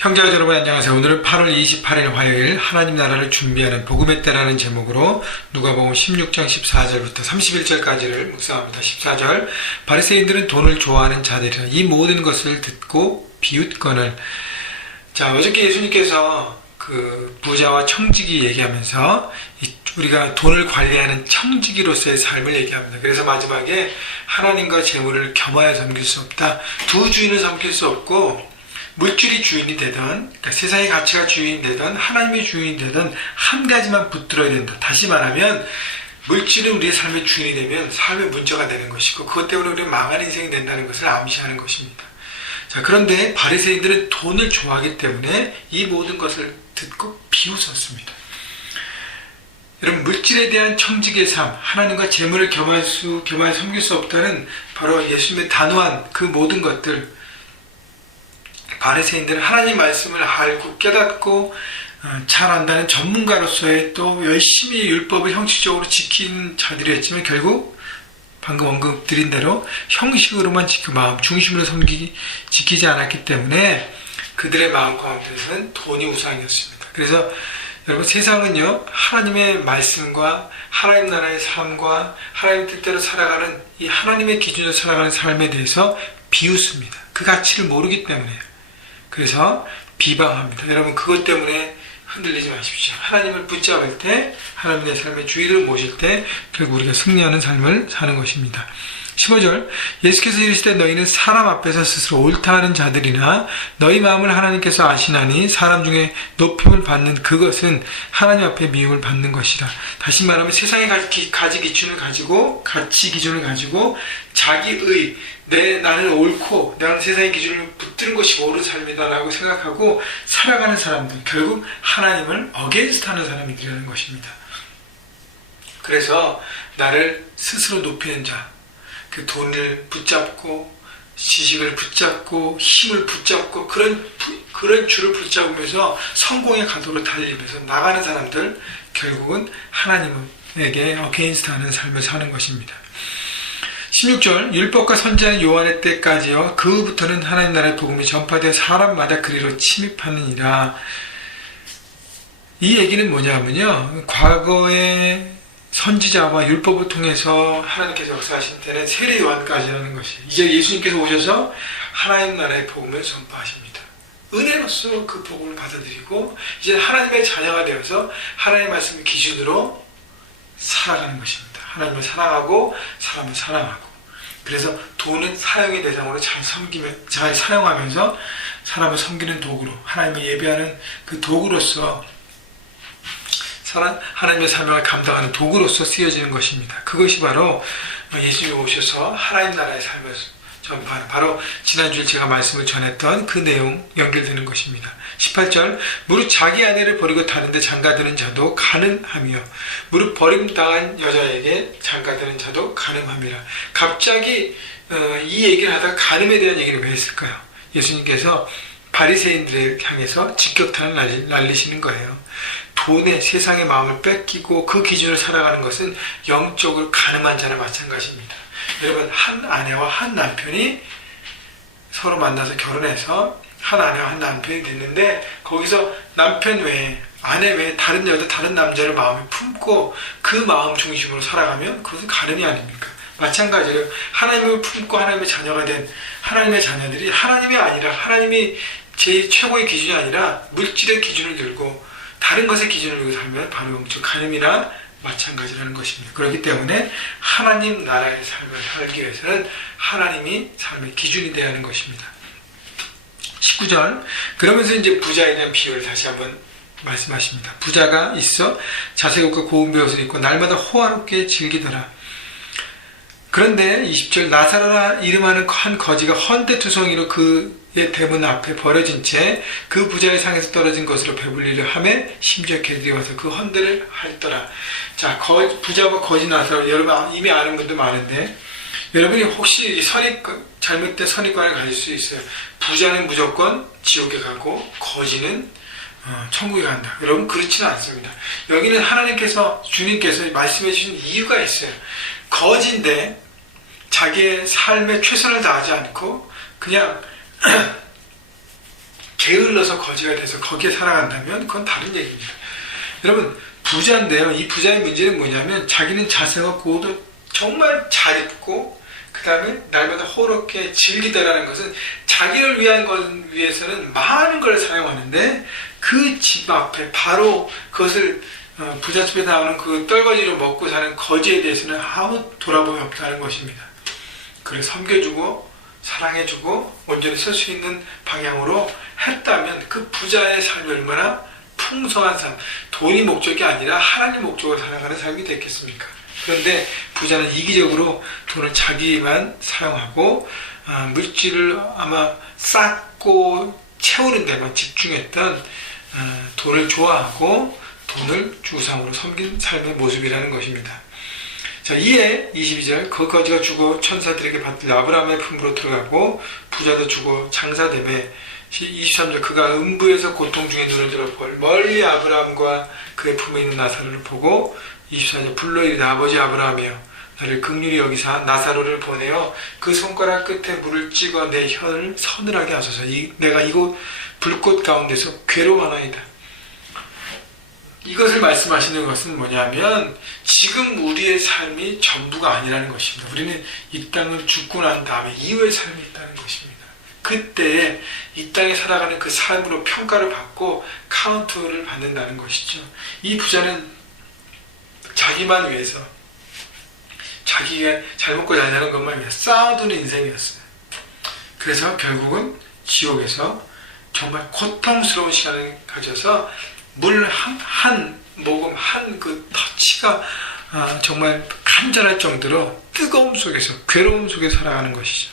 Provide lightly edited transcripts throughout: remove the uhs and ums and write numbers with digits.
형제자 여러분 안녕하세요. 오늘은 8월 28일 화요일 하나님 나라를 준비하는 복음의 때라는 제목으로 누가복음 16장 14절부터 31절까지를 묵상합니다. 14절 바리새인들은 돈을 좋아하는 자들이라 이 모든 것을 듣고 비웃거늘. 자, 어저께 예수님께서 그 부자와 청지기 얘기하면서 우리가 돈을 관리하는 청지기로서의 삶을 얘기합니다. 그래서 마지막에 하나님과 재물을 겸하여 섬길 수 없다. 두 주인을 섬길 수 없고 물질이 주인이 되든, 그러니까 세상의 가치가 주인이 되든, 하나님의 주인이 되든, 한 가지만 붙들어야 된다. 다시 말하면, 물질은 우리의 삶의 주인이 되면 삶의 문제가 되는 것이고, 그것 때문에 우리는 망한 인생이 된다는 것을 암시하는 것입니다. 자, 그런데 바리새인들은 돈을 좋아하기 때문에 이 모든 것을 듣고 비웃었습니다. 여러분, 물질에 대한 청지기의 삶, 하나님과 재물을 겸하여 섬길 수 없다는 바로 예수님의 단호한 그 모든 것들, 바리새인들은 하나님 말씀을 알고 깨닫고 잘 안다는 전문가로서의 또 열심히 율법을 형식적으로 지키는 자들이었지만 결국 방금 언급드린 대로 형식으로만 지키고 마음 중심으로 지키지 않았기 때문에 그들의 마음 가운데서는 돈이 우상이었습니다. 그래서 여러분, 세상은요 하나님의 말씀과 하나님 나라의 삶과 하나님 뜻대로 살아가는 이 하나님의 기준으로 살아가는 삶에 대해서 비웃습니다. 그 가치를 모르기 때문에요. 그래서 비방합니다. 여러분, 그것 때문에 흔들리지 마십시오. 하나님을 붙잡을 때, 하나님의 삶의 주인을 모실 때 결국 우리가 승리하는 삶을 사는 것입니다. 15절 예수께서 이르시되 너희는 사람 앞에서 스스로 옳다 하는 자들이나 너희 마음을 하나님께서 아시나니 사람 중에 높임을 받는 그것은 하나님 앞에 미움을 받는 것이라. 다시 말하면 세상의 가치 기준을 가지고 자기의 나는 옳고 나는 세상의 기준을 붙드는 것이 옳은 삶이다 라고 생각하고 살아가는 사람들, 결국 하나님을 어게인스트하는 사람이라는 것입니다. 그래서 나를 스스로 높이는 자, 그 돈을 붙잡고 지식을 붙잡고 힘을 붙잡고 그런 줄을 붙잡으면서 성공의 가도로 달리면서 나가는 사람들, 결국은 하나님에게 어게인스트하는 삶을 사는 것입니다. 16절 율법과 선지자는 요한의 때까지요 그 후부터는 하나님 나라의 복음이 전파되어 사람마다 그리로 침입하느니라. 이 얘기는 뭐냐면요, 과거에 선지자와 율법을 통해서 하나님께서 역사하신 때는 세례 요한까지라는 것이, 이제 예수님께서 오셔서 하나님 나라의 복음을 전파하십니다. 은혜로서 그 복음을 받아들이고 이제 하나님의 자녀가 되어서 하나님의 말씀을 기준으로 살아가는 것입니다. 하나님을 사랑하고 사람을 사랑하고. 그래서 돈은 사용의 대상으로 잘 사용하면서 사람을 섬기는 도구로, 하나님을 예배하는 그 도구로서, 하나님의 사명을 감당하는 도구로서 쓰여지는 것입니다. 그것이 바로 예수님이 오셔서 하나님 나라의 삶을 전파하는, 바로 지난주에 제가 말씀을 전했던 그 내용 연결되는 것입니다. 18절 무릇 자기 아내를 버리고 다른 데 장가드는 자도 가늠하며 무릇 버림당한 여자에게 장가드는 자도 가늠함이라. 갑자기 이 얘기를 하다가 가늠에 대한 얘기를 왜 했을까요? 예수님께서 바리새인들을 향해서 직격탄을 날리시는 거예요. 돈에 세상의 마음을 뺏기고 그 기준을 살아가는 것은 영적으로 가늠한 자나 마찬가지입니다. 여러분, 한 아내와 한 남편이 서로 만나서 결혼해서 한 아내와 한 남편이 됐는데 거기서 남편 외에 아내 외에 다른 여자 다른 남자를 마음에 품고 그 마음 중심으로 살아가면 그것은 가늠이 아닙니까? 마찬가지로 하나님을 품고 하나님의 자녀가 된 하나님의 자녀들이 하나님이 아니라, 하나님이 제 최고의 기준이 아니라 물질의 기준을 들고 다른 것의 기준을 들고 살면 바로 영적 가늠이나 마찬가지라는 것입니다. 그렇기 때문에 하나님 나라의 삶을 살기 위해서는 하나님이 삶의 기준이 되어야 하는 것입니다. 19절 그러면서 이제 부자에 대한 비유를 다시 한번 말씀하십니다. 부자가 있어 자색옷과 고운 베옷을 입고 날마다 호화롭게 즐기더라. 그런데 20절 나사로라 이름하는 한 거지가 헌데투성이로 그의 대문 앞에 버려진 채 그 부자의 상에서 떨어진 것으로 배불리려 하매 심지어 개들이 와서 그 헌데를 핥더라. 자, 부자와 거지 나사로, 여러분 이미 아는 분도 많은데 여러분이 혹시 잘못된 선입관을 가질 수 있어요. 부자는 무조건 지옥에 가고 거지는 천국에 간다. 여러분, 그렇지는 않습니다. 여기는 하나님께서, 주님께서 말씀해 주신 이유가 있어요. 거지인데 자기의 삶에 최선을 다하지 않고 그냥 게을러서 거지가 돼서 거기에 살아간다면 그건 다른 얘기입니다. 여러분, 부자인데요. 이 부자의 문제는 뭐냐면 자기는 자생하고 옷도 정말 잘 입고 그 다음에 날마다 호롭게 즐기다라는 것은 자기를 위한 것 위해서는 많은 걸 사용하는데 그 집 앞에 바로 그것을 부잣집에 나오는 그 떨거지로 먹고 사는 거지에 대해서는 아무 돌아보기 없다는 것입니다. 그를 섬겨주고 사랑해주고 온전히 쓸 수 있는 방향으로 했다면 그 부자의 삶이 얼마나 풍성한 삶, 돈이 목적이 아니라 하나님 목적으로 살아가는 삶이 됐겠습니까? 그런데 부자는 이기적으로 돈을 자기만 사용하고 물질을 아마 쌓고 채우는 데만 집중했던 돈을 좋아하고 돈을 주상으로 섬긴 삶의 모습이라는 것입니다. 자, 이에 22절 그 거지가 죽어 천사들에게 받들려 아브라함의 품으로 들어가고 부자도 죽어 장사되매 23절 그가 음부에서 고통 중에 눈을 들어 멀리 아브라함과 그의 품에 있는 나사로를 보고 24절 불러 이르되 아버지 아브라함이여 나를 긍휼히 여기사 나사로를 보내어 그 손가락 끝에 물을 찍어 내 혀를 서늘하게 하소서. 내가 이곳 불꽃 가운데서 괴로워하나이다. 이것을 말씀하시는 것은 뭐냐면 지금 우리의 삶이 전부가 아니라는 것입니다. 우리는 이 땅을 죽고 난 다음에 이후의 삶이 있다는 것입니다. 그때 이 땅에 살아가는 그 삶으로 평가를 받고 카운트를 받는다는 것이죠. 이 부자는 자기만 위해서 자기가 잘 먹고 잘 사는 것만 위해서 쌓아두는 인생이었어요. 그래서 결국은 지옥에서 정말 고통스러운 시간을 가져서 물 한 모금 한 그 터치가 정말 간절할 정도로 뜨거움 속에서 괴로움 속에 살아가는 것이죠.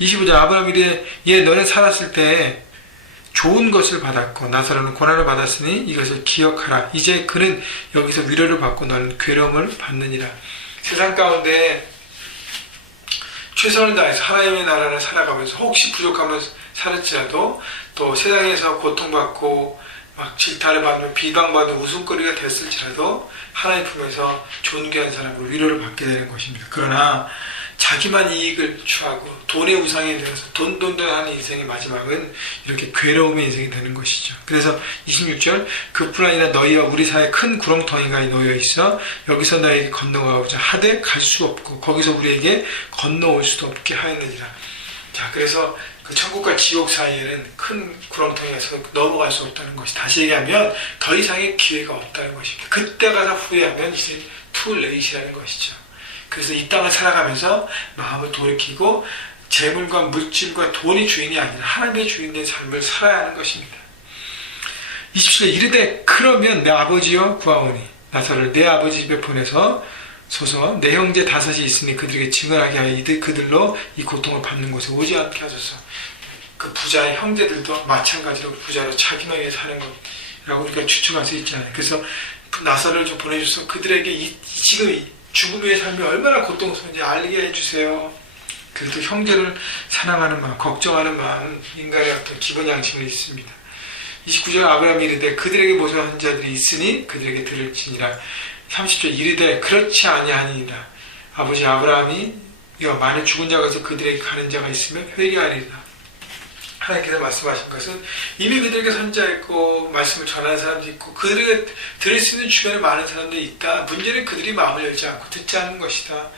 25절 아브라함이 이르되 예 너는 살았을 때 좋은 것을 받았고 나사로는 고난을 받았으니 이것을 기억하라. 이제 그는 여기서 위로를 받고 너는 괴로움을 받느니라. 세상 가운데 최선을 다해서 하나님의 나라를 살아가면서 혹시 부족하면 살았지라도 또 세상에서 고통받고 막 질타를 받는 비방받는 웃음거리가 됐을지라도 하나님 품에서 존귀한 사람으로 위로를 받게 되는 것입니다. 그러나 자기만 이익을 추구하고 돈의 우상에 들어서 돈돈돈하는 인생의 마지막은 이렇게 괴로움의 인생이 되는 것이죠. 그래서 26절 그뿐 아니라 너희와 우리 사이에 큰 구렁텅이가 놓여 있어 여기서 너희에게 건너가고자 하되 갈 수 없고 거기서 우리에게 건너올 수도 없게 하였느니라. 자, 그래서 그 천국과 지옥 사이에는 큰 구렁텅이에서 넘어갈 수 없다는 것이 다시 얘기하면 더 이상의 기회가 없다는 것입니다. 그때 가서 후회하면 이제 too late이라는 것이죠. 그래서 이 땅을 살아가면서 마음을 돌이키고 재물과 물질과 돈이 주인이 아니라 하나님의 주인된 삶을 살아야 하는 것입니다. 27절 이르되 그러면 내 아버지여 구하오니 나사로를 내 아버지 집에 보내서 소서 내 형제 다섯이 있으니 그들에게 증언하게 하여 그들로 이 고통을 받는 곳에 오지 않게 하소서. 그 부자의 형제들도 마찬가지로 부자로 자기만 위해 사는 것이라고 우리가 추측할 수 있잖아요. 그래서 나사로를 좀 보내줘서 그들에게 지금 죽음의 삶이 얼마나 고통스러운지 알게 해주세요. 그래도 형제를 사랑하는 마음, 걱정하는 마음은 인간의 어떤 기본 양심이 있습니다. 29절 아브라함이 이르되 그들에게 모세한 자들이 있으니 그들에게 들을지니라. 30절 이르되 그렇지 아니하니이다. 아버지 아브라함이 이와 만일 죽은 자가 있어 그들에게 가는 자가 있으면 회개하리이다. 하나님께서 말씀하신 것은 이미 그들에게 선자했고 말씀을 전하는 사람도 있고 그들에게 들을 수 있는 주변에 많은 사람들이 있다. 문제는 그들이 마음을 열지 않고 듣지 않는 것이다.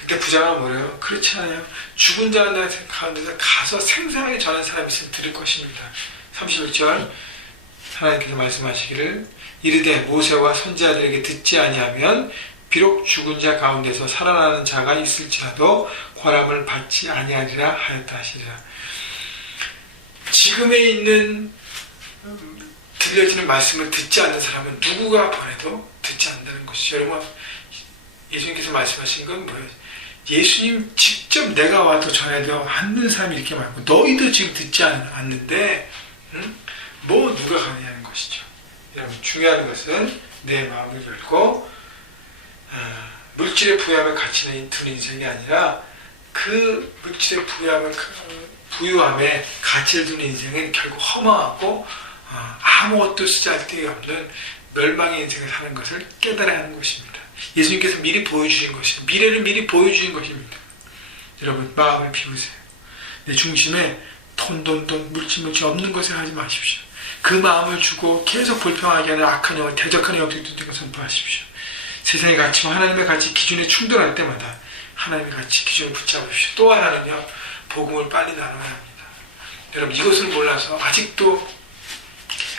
그때 부자가 뭐래요? 그렇지 않아요. 죽은 자 가운데서 가서 생생하게 전하는 사람이 있으면 들을 것입니다. 31절 하나님께서 말씀하시기를 이르되 모세와 선지자들에게 듣지 아니하면 비록 죽은 자 가운데서 살아나는 자가 있을지라도 권함을 받지 아니하리라 하였다 하시리라. 지금에 있는 들려지는 말씀을 듣지 않는 사람은 누구가 보내도 듣지 않는다는 것이죠. 여러분 예수님께서 말씀하신 건 뭐예요? 예수님 직접 내가 와도 전해도 않는 사람이 이렇게 많고 너희도 지금 듣지 않는데 뭐 누가 가느냐는 것이죠. 여러분 중요한 것은 내 마음을 열고 물질의 부유함에 갇히는 두는 인생이 아니라 그 물질의 부유함에 가치를 두는 인생은 결국 허망하고 아무것도 쓰잘데기 없는 멸망의 인생을 사는 것을 깨달아야 하는 것입니다. 예수님께서 미리 보여주신 것이죠. 미래를 미리 보여주신 것입니다. 여러분 마음을 비우세요. 내 중심에 돈 물질 없는 것을 하지 마십시오. 그 마음을 주고 계속 불평하게 하는 악한 영을 대적하는 영들이 있는 것을 선포하십시오. 세상의 가치와 하나님의 가치 기준에 충돌할 때마다 하나님의 가치 기준을 붙잡으십시오. 또 하나는요, 복음을 빨리 나눠야 합니다. 여러분, 이것을 몰라서 아직도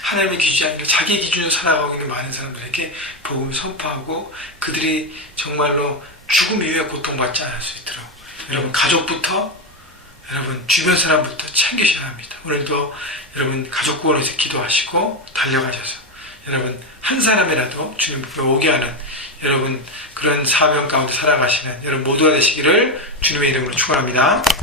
하나님의 기준이 아니라 자기 기준으로 살아가고 있는 많은 사람들에게 복음을 선포하고 그들이 정말로 죽음 이후에 고통받지 않을 수 있도록 여러분, 가족부터 여러분 주변 사람부터 챙기셔야 합니다. 오늘도 여러분 가족 구원을 위해서 기도하시고 달려가셔서 여러분 한 사람이라도 주님 앞에 오게 하는 여러분 그런 사명 가운데 살아가시는 여러분 모두가 되시기를 주님의 이름으로 축원합니다.